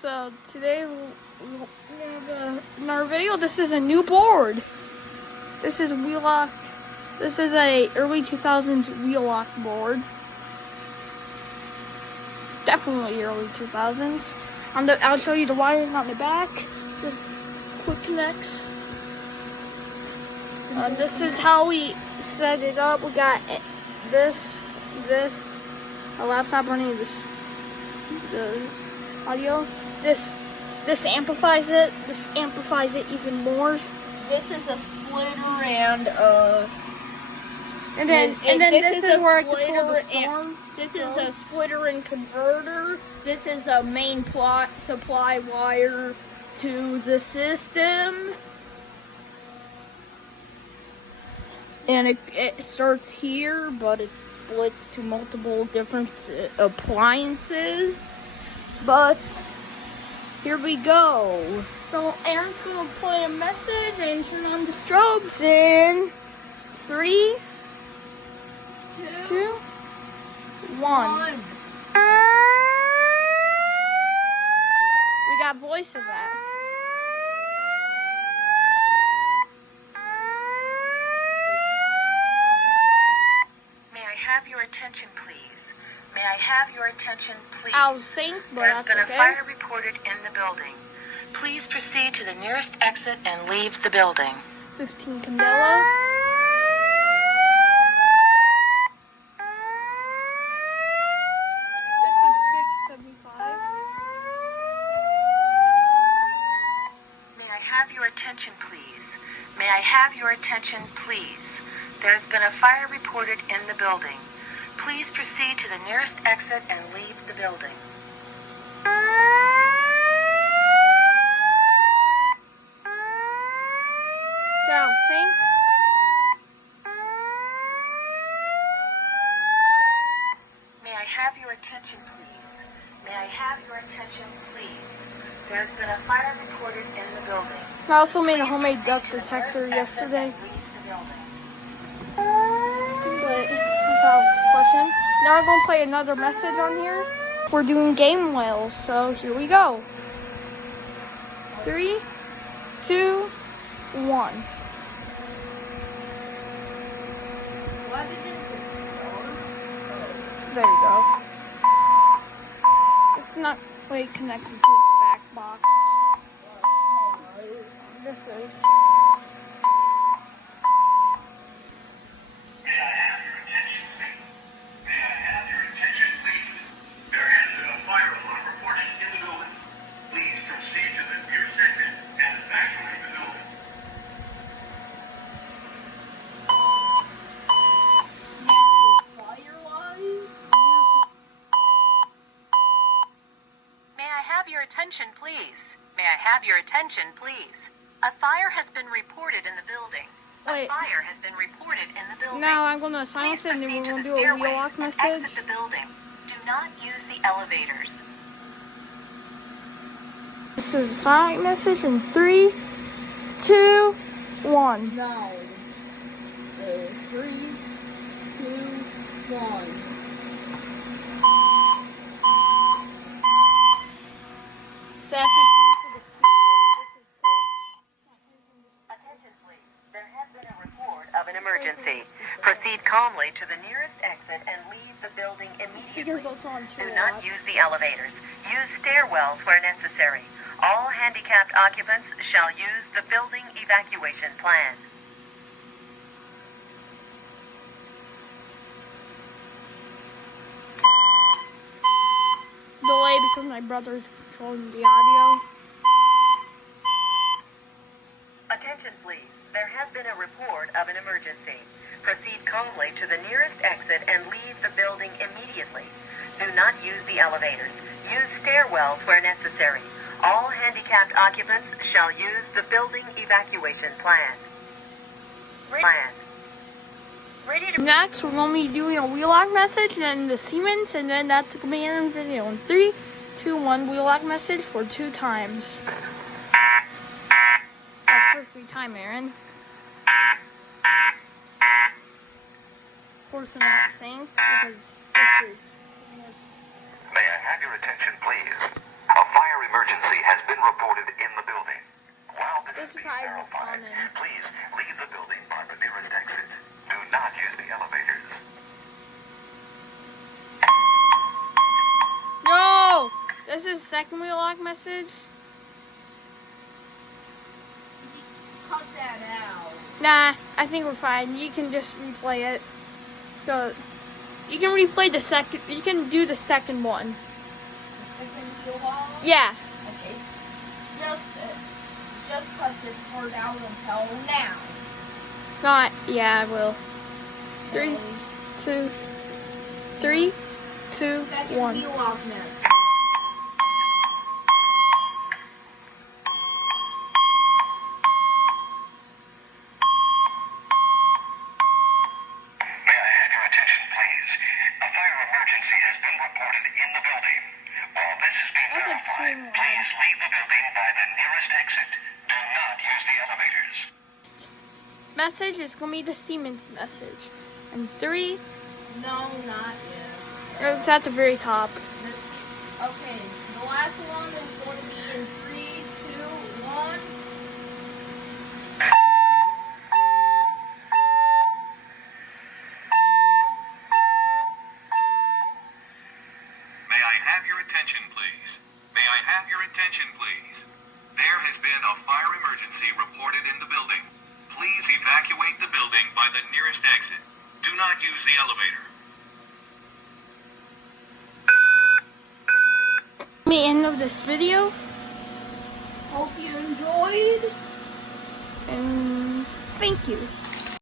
So today in our video, this is a new board. This is Wheelock. This is a early 2000s Wheelock board. Definitely early 2000s. I'll show you the wiring on the back. Just quick connects. This is how we set it up. We got this, a laptop running the audio. This amplifies it. This amplifies it even more. This is a splitter and then this is where I control the storm. This is a splitter and converter. This is a main supply wire to the system. And it starts here, but it splits to multiple different appliances. But here we go. So Aaron's gonna play a message and turn on the strobes in 3, 2, 1. We got voice of that. May I have your attention, please? May I have your attention, please? I'll sync, but There's that's been okay. a fire reported in the building. Please proceed to the nearest exit and leave the building. 15 Candela. This is fix 75. May I have your attention, please? May I have your attention, please? There's been a fire reported in the building. Please proceed to the nearest exit and leave the building. I'll sync. May I have your attention, please? May I have your attention, please? There's been a fire reported in the building. I also made a Please homemade proceed duck to the detector nearest exit yesterday. and leave the building. But that's how it's question. Now we're gonna play another message on here. We're doing game whales, so here we go. 3, 2, 1. There you go. It's not quite connected to its back box. This is. Your attention, please. May I have your attention, please? A fire has been reported in the building. Wait. A fire has been reported in the building. Now I'm gonna silence Please it and then proceed we're to gonna the do a stairways wheelock and message. exit the building. Do not use the elevators. This is a silent message in 3, 2, 1. Now, 3, 2, 1. It's actually coming for the speakers. This is cool. Attention, please. There has been a report of an emergency. Proceed calmly to the nearest exit and leave the building The immediately. speaker's also on 2 Do not watts. use the elevators. Use stairwells where necessary. All handicapped occupants shall use the building evacuation plan. Delay because my brother's controlling the audio. Attention, please. There has been a report of an emergency. Proceed calmly to the nearest exit and leave the building immediately. Do not use the elevators. Use stairwells where necessary. All handicapped occupants shall use the building evacuation plan. Ready to... Next, we're going to be doing a wheelock message and then the Siemens, and then that's going to be in the video. In 3, 2, 1, wheelock message for 2 times. That's perfectly timed, Aaron. Of course, they're not synced because this is continuous. May I have your attention, please? A fire emergency has been reported in the building. While this This is being probably will verified, come in. please leave the building by the nearest exit. Do not use the elevators. No! This is second wheel-lock message. Cut that out. Nah, I think we're fine. You can just replay it. So, you can replay the second. You can do the second one. The second wheel off. Yeah. Okay. Just cut this part out until now. Not. Yeah, I will. 3, 2, 3, 2, Second 1. wheel off mess. May I have your attention, please? A fire emergency has been reported in the building. While this is being That's verified, extremely loud. please leave the building by the nearest exit. Do not use the elevators. Message is gonna be the Siemens message. And 3. No, not yet. It's at the very top. Okay, the last one is going to be in 3, 2, 1. May I have your attention, please? May I have your attention, please? There has been a fire emergency reported in the building. Please evacuate the building by the nearest exit. Do not use the elevator. The end of this video. Hope you enjoyed. And thank you.